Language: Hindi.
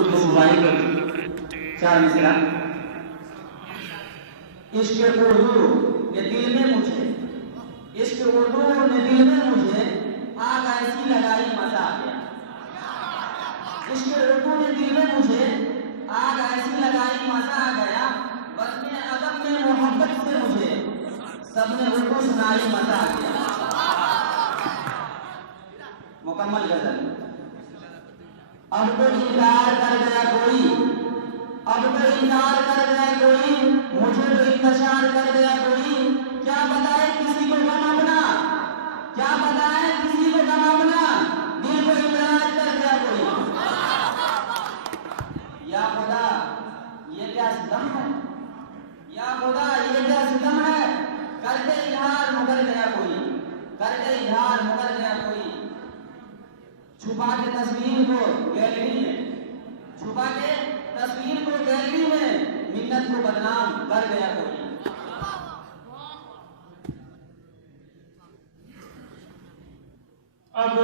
उर्दू वाइब चार मिसरा। इश्क उर्दू ये दिल में मुझे, इश्क उर्दू ने दिल में मुझे आग ऐसी लगाई मजा आ गया। इश्क उर्दू ने दिल में मुझे आग ऐसी लगाई मजा आ गया। बज़्म अदब में मोहब्बत से मुझे सबने उर्दू सुनाई मजा आ गया। मुकम्मल गजल। अब तो इनकार कर गया कोई, अब तो इनकार कर गया कोई, मुझे तो इंतजार कर गया कोई। क्या बताए किसी को गम अपना, क्या बताए किसी को गम अपना, दिल को इकरार कर गया कोई। या खुदा ये क्या सितम है, या खुदा ये क्या सितम है। करके इजहार मुकर गया कोई, करके इजहार मुकर गया कोई। छुपा के तस्वीर को गैलरी में, छुपा के तस्वीर को गैलरी में मिन्नत को बदनाम कर गया कोई। अब